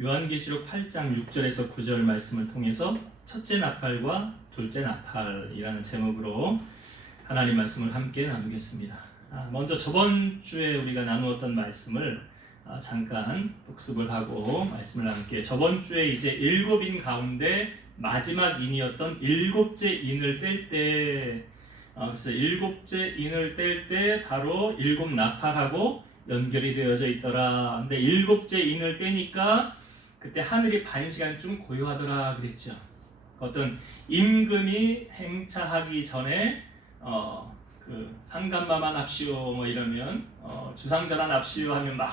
요한계시록 8장 6절에서 9절 말씀을 통해서 첫째 나팔과 둘째 나팔이라는 제목으로 하나님 말씀을 함께 나누겠습니다. 먼저 저번 주에 우리가 나누었던 말씀을 잠깐 복습을 하고 말씀을 나눌게요. 저번 주에 이제 일곱 인 가운데 마지막 인이었던 일곱째 인을 뗄 때, 그래서 일곱째 인을 뗄 때 바로 일곱 나팔하고 연결이 되어져 있더라. 근데 일곱째 인을 떼니까 그때 하늘이 반 시간쯤 고요하더라 그랬죠. 어떤 임금이 행차하기 전에 그 상감마만 합시오 뭐 이러면 주상전환 합시오 하면 막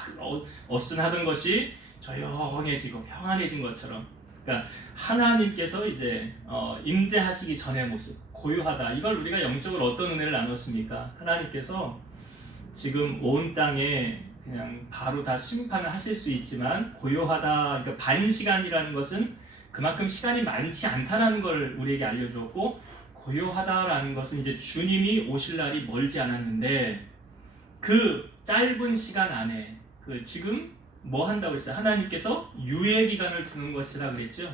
어순하던 것이 조용해지고 평안해진 것처럼, 그러니까 하나님께서 이제 임재하시기 전의 모습, 고요하다. 이걸 우리가 영적으로 어떤 은혜를 나눴습니까? 하나님께서 지금 온 땅에 그냥 바로 다 심판을 하실 수 있지만 고요하다. 그러니까 반 시간이라는 것은 그만큼 시간이 많지 않다라는 걸 우리에게 알려주었고, 고요하다라는 것은 이제 주님이 오실 날이 멀지 않았는데 그 짧은 시간 안에 그 지금 뭐 한다고 그랬어요? 하나님께서 유예 기간을 두는 것이라 그랬죠.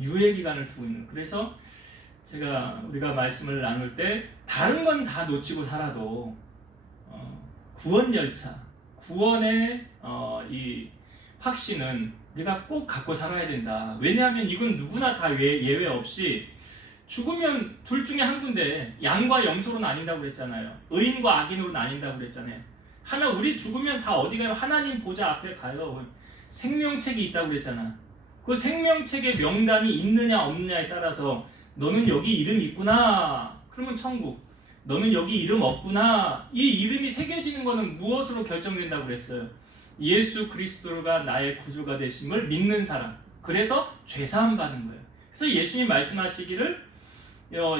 유예 기간을 두고 있는. 그래서 우리가 말씀을 나눌 때 다른 건 다 놓치고 살아도 구원 열차, 구원의 이 확신은 우리가 꼭 갖고 살아야 된다. 왜냐하면 이건 누구나 다 예외 없이 죽으면 둘 중에 한 군데, 양과 염소로 나뉜다고 그랬잖아요. 의인과 악인으로 나뉜다고 그랬잖아요. 우리 죽으면 다 어디 가요? 하나님 보좌 앞에 가요. 생명책이 있다고 그랬잖아. 그 생명책의 명단이 있느냐 없느냐에 따라서 너는 여기 이름 있구나, 그러면 천국. 너는 여기 이름 없구나, 이 이름이 새겨지는 것은 무엇으로 결정된다고 그랬어요? 예수 그리스도가 나의 구주가 되심을 믿는 사람. 그래서 죄사함 받는 거예요. 그래서 예수님 말씀하시기를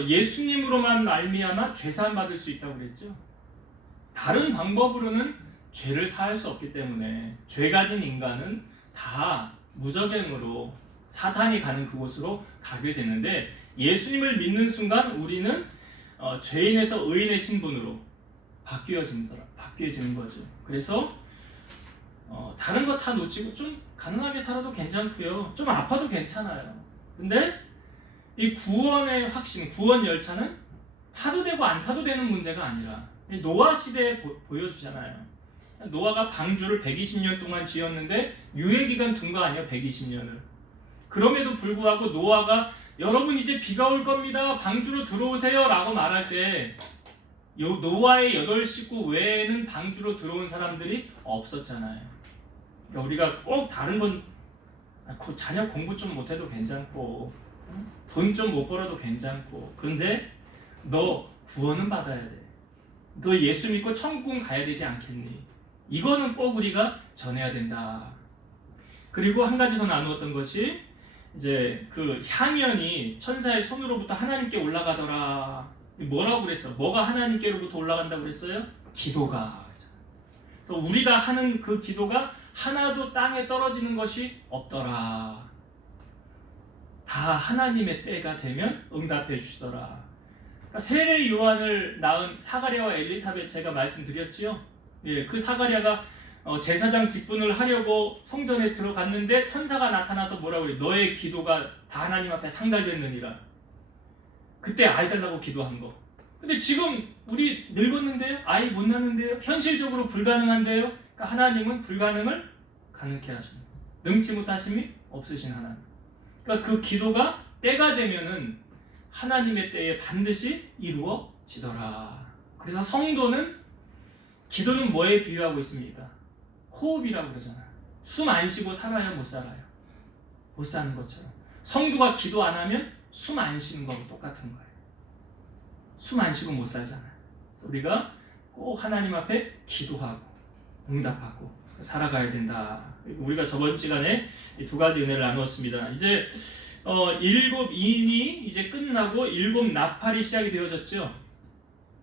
예수님으로만 말미암아 죄사함 받을 수 있다고 그랬죠. 다른 방법으로는 죄를 사할 수 없기 때문에 죄 가진 인간은 다 무적행으로 사탄이 가는 그곳으로 가게 되는데, 예수님을 믿는 순간 우리는 죄인에서 의인의 신분으로 바뀌어지는 거죠. 그래서 다른 거 다 놓치고 좀 가난하게 살아도 괜찮고요, 좀 아파도 괜찮아요. 근데 이 구원의 확신, 구원 열차는 타도 되고 안 타도 되는 문제가 아니라 노아 시대에 보여주잖아요. 노아가 방주를 120년 동안 지었는데 유예기간 둔 거 아니에요? 120년을. 그럼에도 불구하고 노아가 여러분 이제 비가 올 겁니다, 방주로 들어오세요 라고 말할 때 노아의 8식구 외에는 방주로 들어온 사람들이 없었잖아요. 그러니까 우리가 꼭 다른 건 자녀 공부 좀 못해도 괜찮고 돈 좀 못 벌어도 괜찮고, 그런데 너 구원은 받아야 돼. 너 예수 믿고 천국 가야 되지 않겠니? 이거는 꼭 우리가 전해야 된다. 그리고 한 가지 더 나누었던 것이 이제 그 향연이 천사의 손으로부터 하나님께 올라가더라. 뭐라고 그랬어? 뭐가 하나님께로부터 올라간다고 그랬어요? 기도가. 그래서 우리가 하는 그 기도가 하나도 땅에 떨어지는 것이 없더라. 다 하나님의 때가 되면 응답해 주시더라. 그러니까 세례 요한을 낳은 사가랴와 엘리사벳 제가 말씀드렸지요. 그 사가랴가 제사장 직분을 하려고 성전에 들어갔는데 천사가 나타나서 뭐라고 해요? 너의 기도가 다 하나님 앞에 상달됐느니라. 그때 아이 달라고 기도한 거. 근데 지금 우리 늙었는데요? 아이 못 낳는데요? 현실적으로 불가능한데요? 그러니까 하나님은 불가능을 가능케 하십니다. 능치 못하심이 없으신 하나님. 그러니까 그 기도가 때가 되면은 하나님의 때에 반드시 이루어지더라. 그래서 성도는, 기도는 뭐에 비유하고 있습니까? 호흡이라고 그러잖아요. 숨 안 쉬고 살아요, 못 살아요? 못 사는 것처럼 성도가 기도 안 하면 숨 안 쉬는 거하고 똑같은 거예요. 숨 안 쉬고 못 살잖아요. 그래서 우리가 꼭 하나님 앞에 기도하고 응답하고 살아가야 된다. 우리가 저번 시간에 이 두 가지 은혜를 나누었습니다. 이제 일곱 인이 이제 끝나고 일곱 나팔이 시작이 되어졌죠.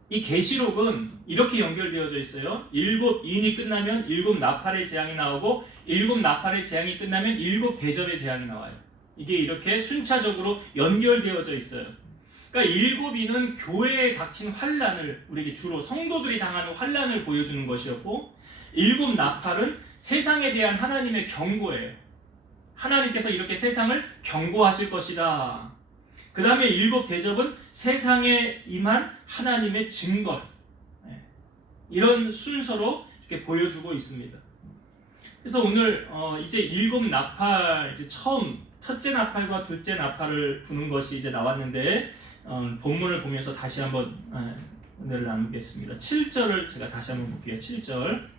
이 계시록은 이렇게 연결되어져 있어요. 일곱 인이 끝나면 일곱 나팔의 재앙이 나오고, 일곱 나팔의 재앙이 끝나면 일곱 대접의 재앙이 나와요. 이게 이렇게 순차적으로 연결되어져 있어요. 그러니까 일곱 인은 교회에 닥친 환난을, 우리에게 주로 성도들이 당하는 환난을 보여주는 것이었고, 일곱 나팔은 세상에 대한 하나님의 경고예요. 하나님께서 이렇게 세상을 경고하실 것이다. 그 다음에 7 대접은 세상에 임한 하나님의 증거, 이런 순서로 이렇게 보여주고 있습니다. 그래서 오늘 이제 7 나팔, 이제 처음 첫째 나팔과 둘째 나팔을 부는 것이 이제 나왔는데, 본문을 보면서 다시 한번 은혜를 나누겠습니다. 7절을 제가 다시 한번 볼게요. 7절.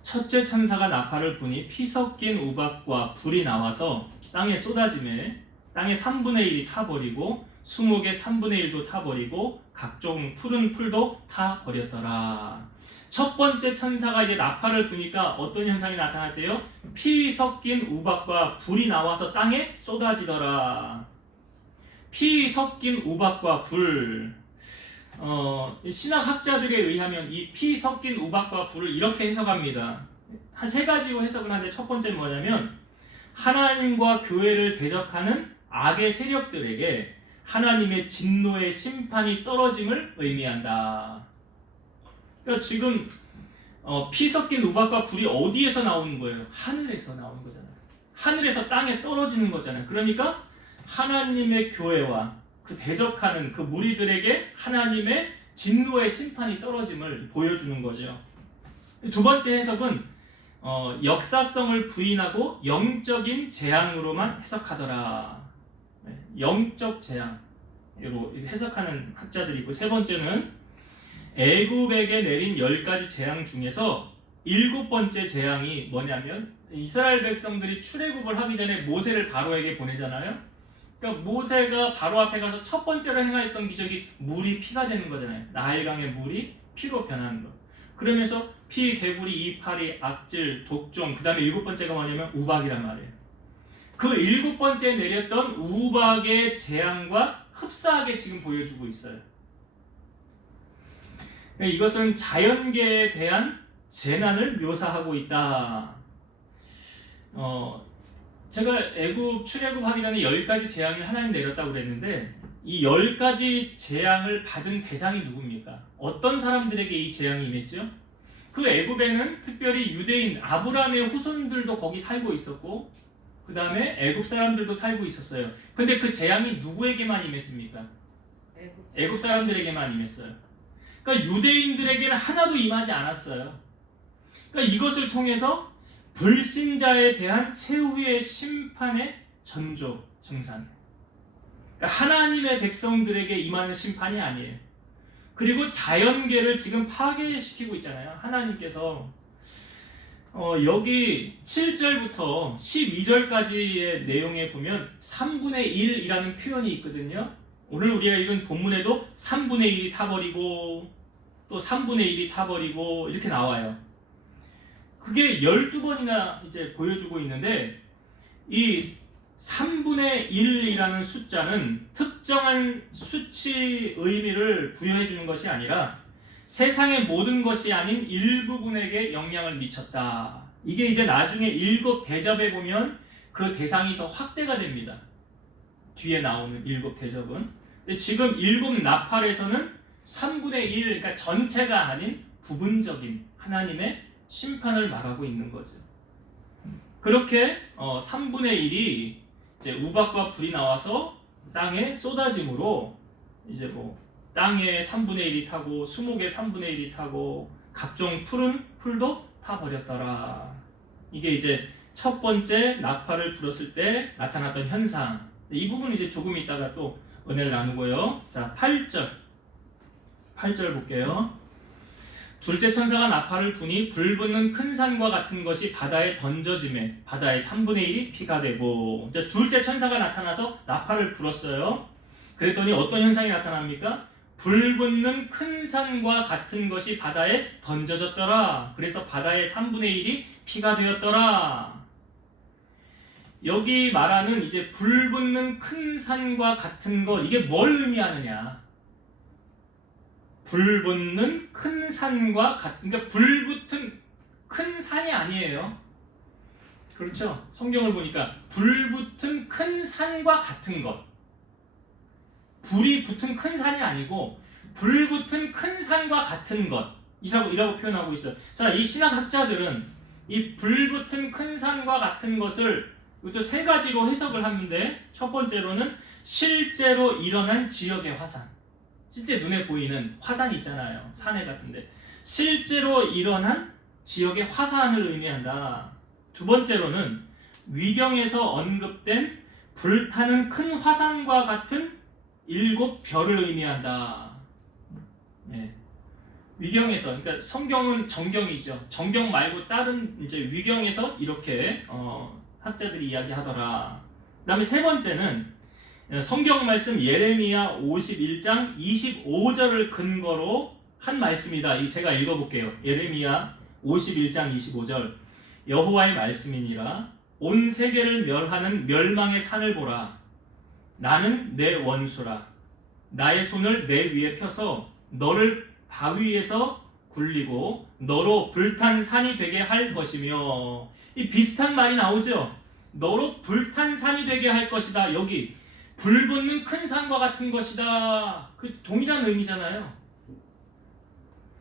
첫째 천사가 나팔을 부니 피 섞인 우박과 불이 나와서 땅에 쏟아지매 땅의 3분의 1이 타버리고 수목의 3분의 1도 타버리고 각종 푸른 풀도 타버렸더라. 첫 번째 천사가 이제 나팔을 부니까 어떤 현상이 나타났대요? 피 섞인 우박과 불이 나와서 땅에 쏟아지더라. 피 섞인 우박과 불. 신학학자들에 의하면 이 피 섞인 우박과 불을 이렇게 해석합니다. 한 3가지로 해석을 하는데, 첫 번째는 뭐냐면 하나님과 교회를 대적하는 악의 세력들에게 하나님의 진노의 심판이 떨어짐을 의미한다. 그러니까 지금 피 섞인 우박과 불이 어디에서 나오는 거예요? 하늘에서 나오는 거잖아요. 하늘에서 땅에 떨어지는 거잖아요. 그러니까 하나님의 교회와 그 대적하는 그 무리들에게 하나님의 진노의 심판이 떨어짐을 보여주는 거죠. 두 번째 해석은 역사성을 부인하고 영적인 재앙으로만 해석하더라. 영적 재앙으로 해석하는 학자들이 있고, 세 번째는 애굽에게 내린 10가지 재앙 중에서 7번째 재앙이 뭐냐면, 이스라엘 백성들이 출애굽을 하기 전에 모세를 바로에게 보내잖아요. 그러니까 모세가 바로 앞에 가서 첫 번째로 행하였던 기적이 물이 피가 되는 거잖아요. 나일강의 물이 피로 변하는 거. 그러면서 피, 개구리, 이파리, 악질, 독종, 그 다음에 7번째가 뭐냐면 우박이란 말이에요. 그 7번째 내렸던 우박의 재앙과 흡사하게 지금 보여주고 있어요. 그러니까 이것은 자연계에 대한 재난을 묘사하고 있다. 제가 애굽 출애굽하기 전에 10가지 재앙을 하나님 내렸다고 그랬는데, 이 10가지 재앙을 받은 대상이 누굽니까? 어떤 사람들에게 이 재앙이 임했죠? 그 애굽에는 특별히 유대인 아브라함의 후손들도 거기 살고 있었고, 그 다음에 애굽 사람들도 살고 있었어요. 근데 그 재앙이 누구에게만 임했습니까? 애굽 사람들에게만 임했어요. 그러니까 유대인들에게는 하나도 임하지 않았어요. 그러니까 이것을 통해서 불신자에 대한 최후의 심판의 전조, 정산. 그러니까 하나님의 백성들에게 임하는 심판이 아니에요. 그리고 자연계를 지금 파괴시키고 있잖아요. 하나님께서 여기 7절부터 12절까지의 내용에 보면 3분의 1이라는 표현이 있거든요. 오늘 우리가 읽은 본문에도 3분의 1이 타버리고 또 3분의 1이 타버리고 이렇게 나와요. 그게 12번이나 이제 보여주고 있는데, 이 3분의 1이라는 숫자는 특정한 수치 의미를 부여해 주는 것이 아니라 세상의 모든 것이 아닌 일부분에게 영향을 미쳤다. 이게 이제 나중에 7 대접에 보면 그 대상이 더 확대가 됩니다. 뒤에 나오는 7 대접은. 근데 지금 7 나팔에서는 3분의 1, 그러니까 전체가 아닌 부분적인 하나님의 심판을 말하고 있는 거죠. 그렇게 3분의 1이 이제 우박과 불이 나와서 땅에 쏟아짐으로 이제 땅에 3분의 1이 타고 수목에 3분의 1이 타고 각종 푸른 풀도 타버렸더라. 이게 이제 첫 번째 나팔을 불었을 때 나타났던 현상. 이 부분 이제 조금 있다가 또 은혜를 나누고요. 자, 8절 볼게요. 둘째 천사가 나팔을 부니 불붙는 큰 산과 같은 것이 바다에 던져지매 바다의 3분의 1이 피가 되고. 이제 둘째 천사가 나타나서 나팔을 불었어요. 그랬더니 어떤 현상이 나타납니까? 불붙는 큰 산과 같은 것이 바다에 던져졌더라. 그래서 바다의 3분의 1이 피가 되었더라. 여기 말하는 이제 불붙는 큰 산과 같은 것, 이게 뭘 의미하느냐? 불붙는 큰 산과 같은, 그러니까 불붙은 큰 산이 아니에요. 그렇죠? 성경을 보니까 불붙은 큰 산과 같은 것, 불이 붙은 큰 산이 아니고 불붙은 큰 산과 같은 것 이라고 표현하고 있어요. 자, 이 신학학자들은 이 불붙은 큰 산과 같은 것을 이것도 세 가지로 해석을 하는데, 첫 번째로는 실제로 일어난 지역의 화산, 실제 눈에 보이는 화산이 있잖아요. 산해 같은데 실제로 일어난 지역의 화산을 의미한다. 두 번째로는 위경에서 언급된 불타는 큰 화산과 같은 7별을 의미한다. 네. 위경에서, 그러니까 성경은 정경이죠. 정경 말고 다른 이제 위경에서 이렇게 학자들이 이야기하더라. 그다음에 세 번째는 성경 말씀 예레미야 51장 25절을 근거로 한 말씀이다. 이 제가 읽어볼게요. 예레미야 51장 25절. 여호와의 말씀이니라. 온 세계를 멸하는 멸망의 산을 보라. 나는 내 원수라. 나의 손을 내 위에 펴서 너를 바위에서 굴리고 너로 불탄 산이 되게 할 것이며, 이 비슷한 말이 나오죠. 너로 불탄 산이 되게 할 것이다. 여기 불붙는 큰 산과 같은 것이다. 그 동일한 의미잖아요.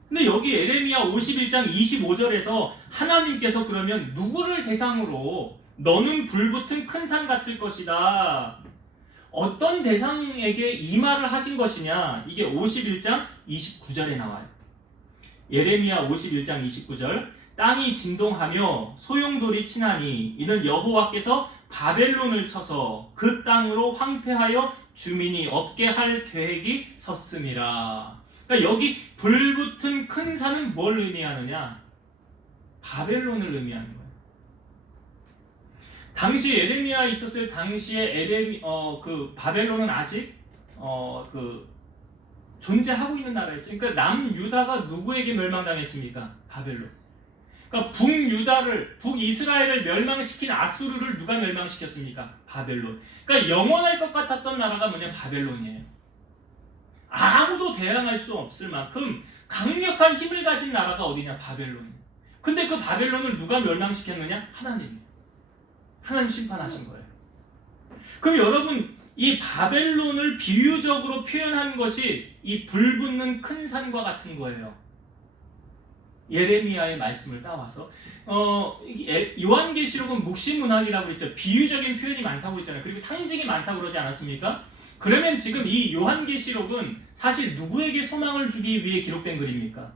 근데 여기 예레미야 51장 25절에서 하나님께서 그러면 누구를 대상으로 너는 불붙은 큰 산 같을 것이다, 어떤 대상에게 이 말을 하신 것이냐, 이게 51장 29절에 나와요. 예레미야 51장 29절. 땅이 진동하며 소용돌이 치나니 이는 여호와께서 바벨론을 쳐서 그 땅으로 황폐하여 주민이 없게 할 계획이 섰음이라. 그러니까 여기 불붙은 큰 산은 뭘 의미하느냐? 바벨론을 의미하는 거예요. 당시 예레미야 있었을 당시에 그 바벨론은 아직 존재하고 있는 나라였죠. 그러니까 남유다가 누구에게 멸망당했습니까? 바벨론. 그러니까 북이스라엘을 멸망시킨 아수르를 누가 멸망시켰습니까? 바벨론. 그러니까 영원할 것 같았던 나라가 뭐냐? 바벨론이에요. 아무도 대항할 수 없을 만큼 강력한 힘을 가진 나라가 어디냐? 바벨론이에요. 근데 그 바벨론을 누가 멸망시켰느냐? 하나님이에요. 하나님 심판하신 거예요. 그럼 여러분, 이 바벨론을 비유적으로 표현한 것이 이 불붙는 큰 산과 같은 거예요. 예레미야의 말씀을 따와서 요한계시록은 묵시문학이라고 했죠. 비유적인 표현이 많다고 했잖아요. 그리고 상징이 많다고 그러지 않았습니까? 그러면 지금 이 요한계시록은 사실 누구에게 소망을 주기 위해 기록된 글입니까?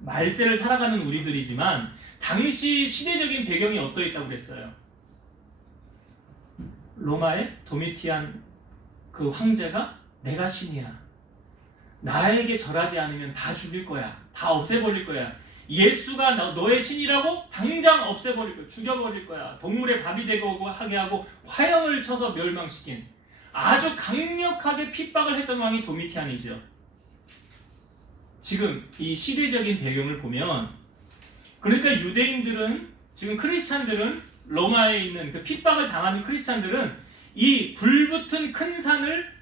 말세를 살아가는 우리들이지만 당시 시대적인 배경이 어떠했다고 그랬어요? 로마의 도미티안 그 황제가 내가 신이야, 나에게 절하지 않으면 다 죽일 거야, 다 없애버릴 거야, 예수가 너의 신이라고 당장 없애버릴 거야, 죽여버릴 거야, 동물의 밥이 되고 하게 하고 화형을 쳐서 멸망시킨 아주 강력하게 핍박을 했던 왕이 도미티안이죠. 지금 이 시대적인 배경을 보면, 그러니까 유대인들은, 지금 크리스찬들은, 로마에 있는 그 핍박을 당하는 크리스찬들은 이 불붙은 큰 산을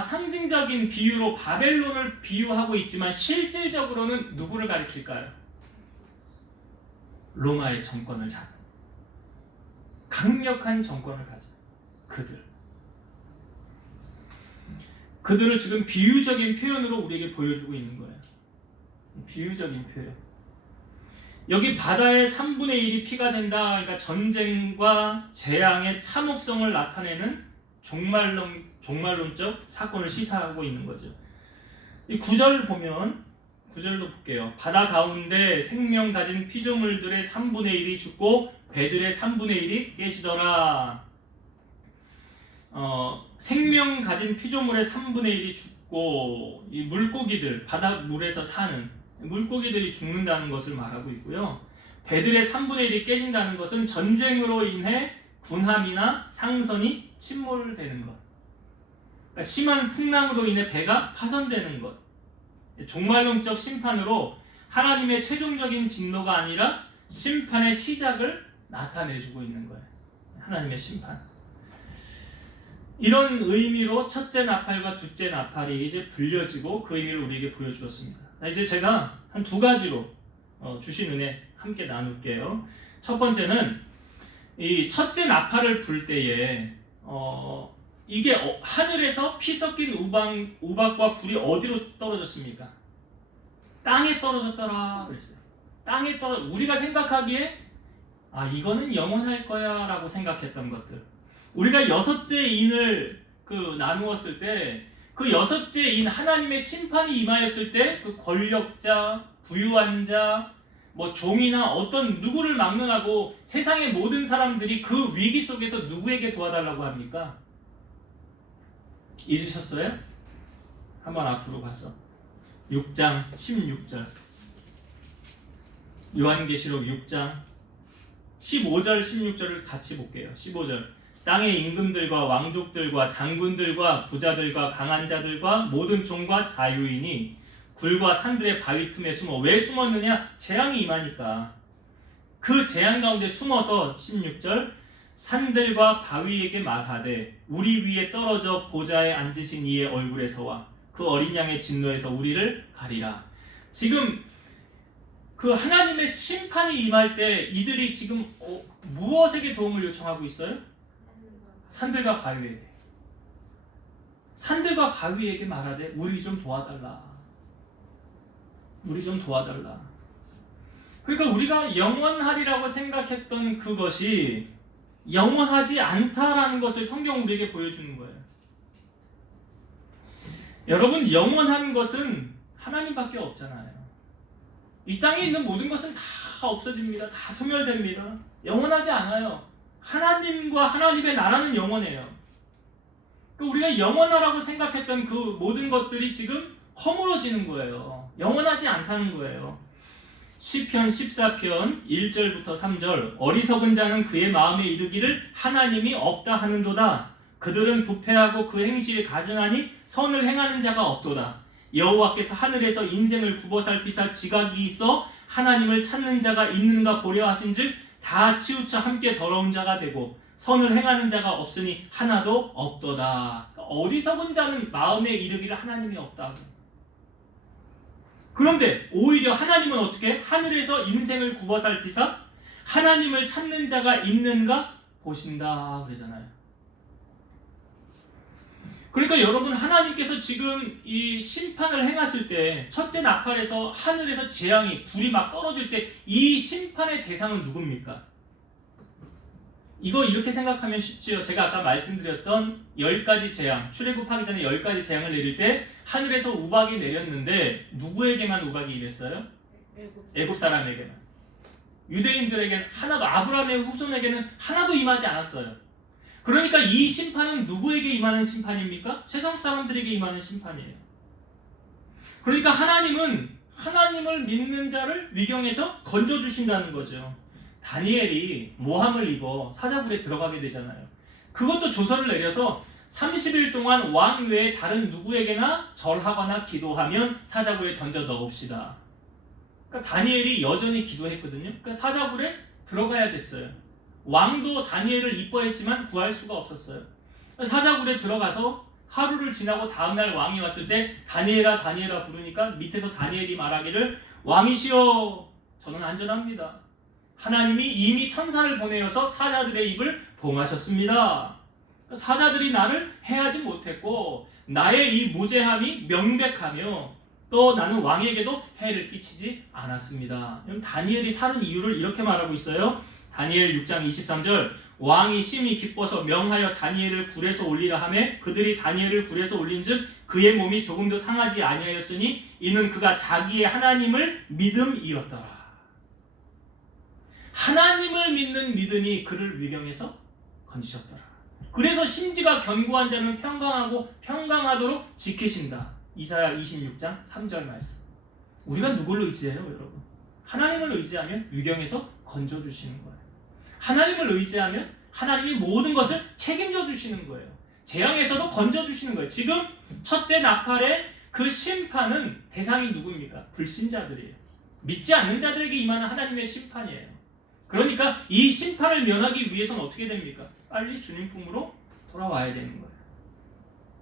상징적인 비유로 바벨론을 비유하고 있지만 실질적으로는 누구를 가리킬까요? 로마의 정권을 잡은, 강력한 정권을 가진 그들을 지금 비유적인 표현으로 우리에게 보여주고 있는 거예요. 비유적인 표현. 여기 바다의 3분의 1이 피가 된다. 그러니까 전쟁과 재앙의 참혹성을 나타내는 종말론적 사건을 시사하고 있는 거죠. 이 9절을 보면, 9절도 볼게요. 바다 가운데 생명 가진 피조물들의 3분의 1이 죽고 배들의 3분의 1이 깨지더라. 생명 가진 피조물의 3분의 1이 죽고, 이 물고기들, 바닷물에서 사는 물고기들이 죽는다는 것을 말하고 있고요. 배들의 3분의 1이 깨진다는 것은 전쟁으로 인해 군함이나 상선이 침몰되는 것, 그러니까 심한 풍랑으로 인해 배가 파손되는 것, 종말론적 심판으로 하나님의 최종적인 진노가 아니라 심판의 시작을 나타내주고 있는 거예요. 하나님의 심판. 이런 의미로 첫째 나팔과 둘째 나팔이 이제 불려지고 그 의미를 우리에게 보여주었습니다. 이제 제가 한 두 가지로 주신 은혜 함께 나눌게요. 첫 번째는 이 첫째 나팔을 불 때에 이게 하늘에서 피 섞인 우박과 불이 어디로 떨어졌습니까? 땅에 떨어졌더라 그랬어요. 땅에 우리가 생각하기에 아, 이거는 영원할 거야 라고 생각했던 것들. 우리가 6째 인을 나누었을 때 그 6째 인 하나님의 심판이 임하였을 때 그 권력자, 부유한 자, 뭐 종이나 어떤 누구를 막론하고 세상의 모든 사람들이 그 위기 속에서 누구에게 도와달라고 합니까? 잊으셨어요? 한번 앞으로 가서 6장 16절 요한계시록 6장 15절 16절을 같이 볼게요. 15절 땅의 임금들과 왕족들과 장군들과 부자들과 강한 자들과 모든 종과 자유인이 굴과 산들의 바위 틈에 숨어. 왜 숨었느냐? 재앙이 임하니까. 그 재앙 가운데 숨어서 16절 산들과 바위에게 말하되 우리 위에 떨어져 보좌에 앉으신 이의 얼굴에서와 그 어린 양의 진노에서 우리를 가리라. 지금 그 하나님의 심판이 임할 때 이들이 지금 무엇에게 도움을 요청하고 있어요? 산들과 바위에게. 산들과 바위에게 말하되 우리 좀 도와달라. 우리 좀 도와달라. 그러니까 우리가 영원하리라고 생각했던 그것이 영원하지 않다라는 것을 성경 우리에게 보여주는 거예요. 여러분, 영원한 것은 하나님밖에 없잖아요. 이 땅에 있는 모든 것은 다 없어집니다. 다 소멸됩니다. 영원하지 않아요. 하나님과 하나님의 나라는 영원해요. 우리가 영원하라고 생각했던 그 모든 것들이 지금 허물어지는 거예요. 영원하지 않다는 거예요. 시편 14편 1절부터 3절 어리석은 자는 그의 마음에 이르기를 하나님이 없다 하는도다. 그들은 부패하고 그 행실이 가증하니 선을 행하는 자가 없도다. 여호와께서 하늘에서 인생을 굽어살피사 지각이 있어 하나님을 찾는 자가 있는가 보려 하신즉 다 치우쳐 함께 더러운 자가 되고 선을 행하는 자가 없으니 하나도 없도다. 어리석은 자는 마음에 이르기를 하나님이 없다. 그런데 오히려 하나님은 어떻게? 하늘에서 인생을 굽어살피사 하나님을 찾는 자가 있는가 보신다 그러잖아요. 그러니까 여러분, 하나님께서 지금 이 심판을 행하실 때 첫째 나팔에서 하늘에서 재앙이 불이 막 떨어질 때 이 심판의 대상은 누굽니까? 이거 이렇게 생각하면 쉽지요. 제가 아까 말씀드렸던 10가지 재앙, 출애굽하기 전에 10가지 재앙을 내릴 때 하늘에서 우박이 내렸는데 누구에게만 우박이 임했어요? 애굽 사람에게만. 유대인들에게는 하나도, 아브라함의 후손에게는 하나도 임하지 않았어요. 그러니까 이 심판은 누구에게 임하는 심판입니까? 세상 사람들에게 임하는 심판이에요. 그러니까 하나님은 하나님을 믿는 자를 위경에서 건져주신다는 거죠. 다니엘이 모함을 입어 사자굴에 들어가게 되잖아요. 그것도 조서를 내려서 30일 동안 왕 외에 다른 누구에게나 절하거나 기도하면 사자굴에 던져 넣읍시다. 그러니까 다니엘이 여전히 기도했거든요. 그러니까 사자굴에 들어가야 됐어요. 왕도 다니엘을 이뻐했지만 구할 수가 없었어요. 사자굴에 들어가서 하루를 지나고 다음날 왕이 왔을 때 다니엘아 다니엘아 부르니까 밑에서 다니엘이 말하기를 왕이시여 저는 안전합니다. 하나님이 이미 천사를 보내어서 사자들의 입을 봉하셨습니다. 사자들이 나를 해하지 못했고 나의 이 무죄함이 명백하며 또 나는 왕에게도 해를 끼치지 않았습니다. 다니엘이 살은 이유를 이렇게 말하고 있어요. 다니엘 6장 23절 왕이 심히 기뻐서 명하여 다니엘을 굴에서 올리라 하매 그들이 다니엘을 굴에서 올린즉 그의 몸이 조금도 상하지 아니하였으니 이는 그가 자기의 하나님을 믿음이었더라. 하나님을 믿는 믿음이 그를 위경에서 건지셨더라. 그래서 심지가 견고한 자는 평강하고 평강하도록 지키신다. 이사야 26장 3절 말씀. 우리가 누구를 의지해요, 여러분? 하나님을 의지하면 위경에서 건져주시는 거예요. 하나님을 의지하면 하나님이 모든 것을 책임져 주시는 거예요. 재앙에서도 건져주시는 거예요. 지금 첫째 나팔의 그 심판은 대상이 누구입니까? 불신자들이에요. 믿지 않는 자들에게 임하는 하나님의 심판이에요. 그러니까 이 심판을 면하기 위해서는 어떻게 됩니까? 빨리 주님 품으로 돌아와야 되는 거예요.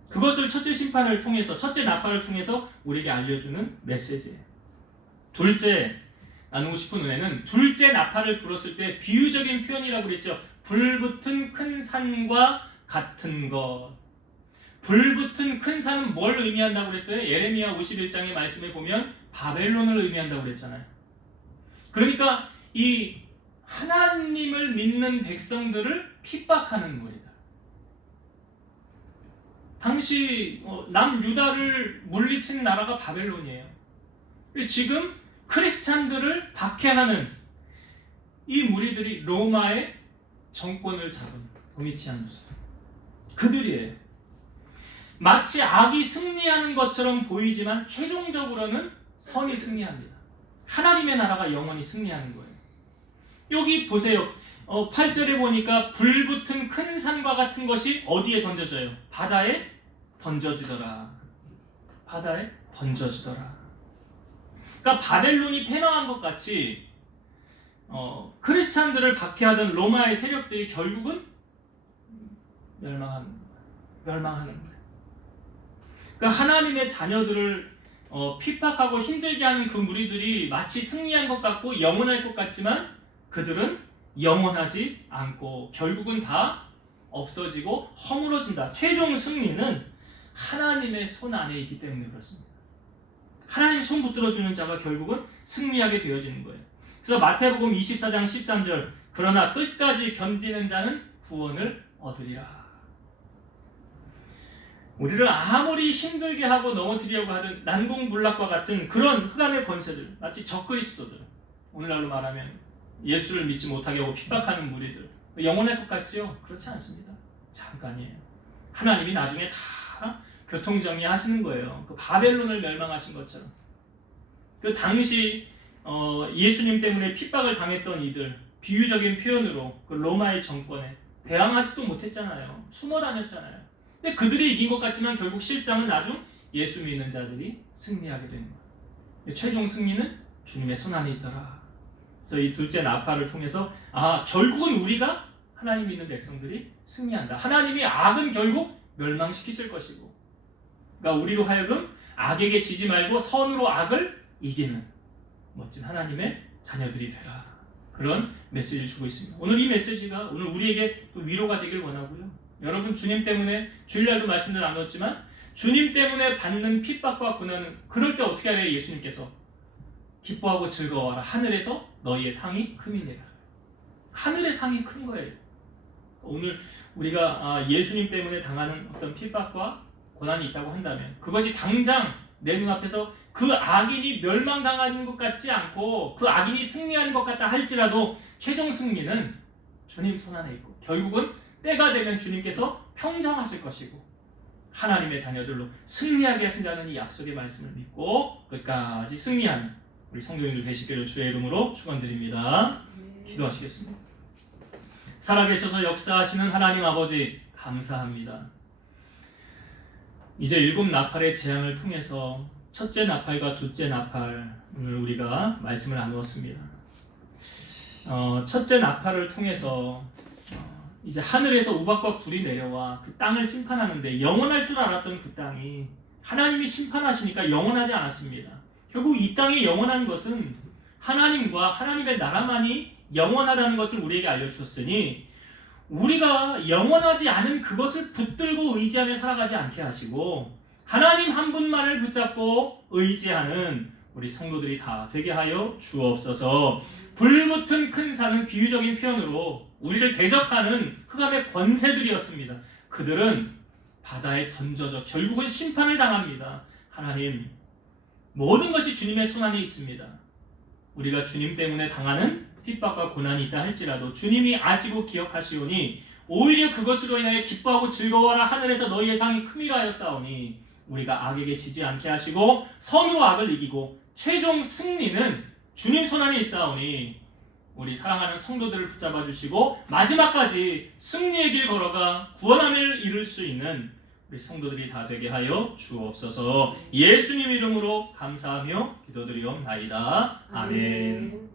그것을 첫째 심판을 통해서, 첫째 나팔을 통해서 우리에게 알려주는 메시지예요. 둘째 나누고 싶은 은혜는 둘째 나팔을 불었을 때 비유적인 표현이라고 그랬죠. 불붙은 큰 산과 같은 것. 불붙은 큰 산은 뭘 의미한다고 그랬어요? 예레미야 51장의 말씀에 보면 바벨론을 의미한다고 그랬잖아요. 그러니까 이 하나님을 믿는 백성들을 핍박하는 무리들. 당시 남유다를 물리친 나라가 바벨론이에요. 지금 크리스찬들을 박해하는 이 무리들이 로마의 정권을 잡은 도미티아누스, 그들이에요. 마치 악이 승리하는 것처럼 보이지만 최종적으로는 선이 승리합니다. 하나님의 나라가 영원히 승리하는 거예요. 여기 보세요. 8절에 보니까 불붙은 큰 산과 같은 것이 어디에 던져져요? 바다에 던져지더라. 바다에 던져지더라. 그러니까 바벨론이 패망한 것 같이 크리스찬들을 박해하던 로마의 세력들이 결국은 멸망하는 거예요. 그러니까 하나님의 자녀들을 핍박하고 힘들게 하는 그 무리들이 마치 승리한 것 같고 영원할 것 같지만 그들은 영원하지 않고 결국은 다 없어지고 허물어진다. 최종 승리는 하나님의 손 안에 있기 때문에 그렇습니다. 하나님 손 붙들어주는 자가 결국은 승리하게 되어지는 거예요. 그래서 마태복음 24장 13절, 그러나 끝까지 견디는 자는 구원을 얻으리라. 우리를 아무리 힘들게 하고 넘어뜨리려고 하던 난공불락과 같은 그런 흑암의 권세들, 마치 적그리스도들, 오늘날로 말하면 예수를 믿지 못하게 하고 핍박하는 무리들, 영원할 것 같지요? 그렇지 않습니다. 잠깐이에요. 하나님이 나중에 다 교통정리하시는 거예요. 그 바벨론을 멸망하신 것처럼. 그 당시 예수님 때문에 핍박을 당했던 이들, 비유적인 표현으로 그 로마의 정권에 대항하지도 못했잖아요. 숨어 다녔잖아요. 근데 그들이 이긴 것 같지만 결국 실상은 나중 예수 믿는 자들이 승리하게 되는 거예요. 최종 승리는 주님의 손안에 있더라. 그래서 이 둘째 나팔을 통해서 결국은 우리가 하나님 믿는 백성들이 승리한다. 하나님이 악은 결국 멸망시키실 것이고, 그러니까 우리로 하여금 악에게 지지 말고 선으로 악을 이기는 멋진 하나님의 자녀들이 되라. 그런 메시지를 주고 있습니다. 오늘 이 메시지가 오늘 우리에게 또 위로가 되길 원하고요. 여러분, 주님 때문에 주일날도 말씀도 나눴지만 주님 때문에 받는 핍박과 고난은 그럴 때 어떻게 해야 돼요? 예수님께서 기뻐하고 즐거워하라. 하늘에서 너희의 상이 큼이니라. 하늘의 상이 큰 거예요. 오늘 우리가 예수님 때문에 당하는 어떤 핍박과 고난이 있다고 한다면 그것이 당장 내 눈앞에서 그 악인이 멸망당하는 것 같지 않고 그 악인이 승리하는 것 같다 할지라도 최종 승리는 주님 손안에 있고 결국은 때가 되면 주님께서 평정하실 것이고 하나님의 자녀들로 승리하게 하신다는 이 약속의 말씀을 믿고 끝까지 승리하는 우리 성도님들 되시기를 주의 이름으로 축원드립니다. 기도하시겠습니다. 살아계셔서 역사하시는 하나님 아버지 감사합니다. 이제 7 나팔의 재앙을 통해서 첫째 나팔과 둘째 나팔 오늘 우리가 말씀을 나누었습니다. 첫째 나팔을 통해서 이제 하늘에서 우박과 불이 내려와 그 땅을 심판하는데 영원할 줄 알았던 그 땅이 하나님이 심판하시니까 영원하지 않았습니다. 결국 이 땅이 영원한 것은 하나님과 하나님의 나라만이 영원하다는 것을 우리에게 알려주셨으니 우리가 영원하지 않은 그것을 붙들고 의지하며 살아가지 않게 하시고 하나님 한 분만을 붙잡고 의지하는 우리 성도들이 다 되게 하여 주옵소서. 불붙은 큰 산은 비유적인 표현으로 우리를 대적하는 흑암의 권세들이었습니다. 그들은 바다에 던져져 결국은 심판을 당합니다. 하나님, 모든 것이 주님의 손안에 있습니다. 우리가 주님 때문에 당하는 핍박과 고난이 있다 할지라도 주님이 아시고 기억하시오니 오히려 그것으로 인하여 기뻐하고 즐거워하라. 하늘에서 너희의 상이 큼이라 하였사오니 우리가 악에게 지지 않게 하시고 선으로 악을 이기고 최종 승리는 주님 손안에 있사오니 우리 사랑하는 성도들을 붙잡아 주시고 마지막까지 승리의 길 걸어가 구원함을 이룰 수 있는 우리 성도들이 다 되게 하여 주옵소서. 예수님 이름으로 감사하며 기도드리옵나이다. 아멘.